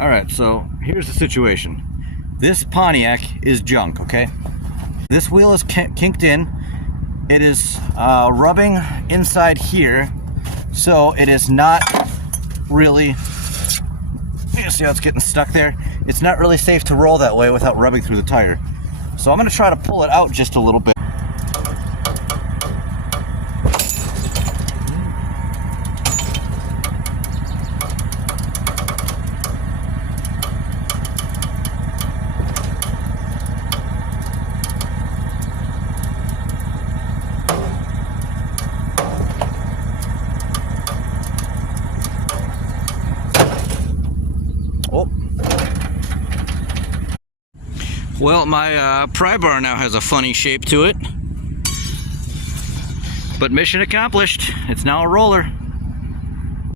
Alright, so here's the situation. This Pontiac is junk, okay? This wheel is kinked in. It is rubbing inside here, so it is not really, you see how it's getting stuck there? It's not really safe to roll that way without rubbing through the tire. So I'm going to try to pull it out just a little bit. Oh. Well, my pry bar now has a funny shape to it. But mission accomplished. It's now a roller.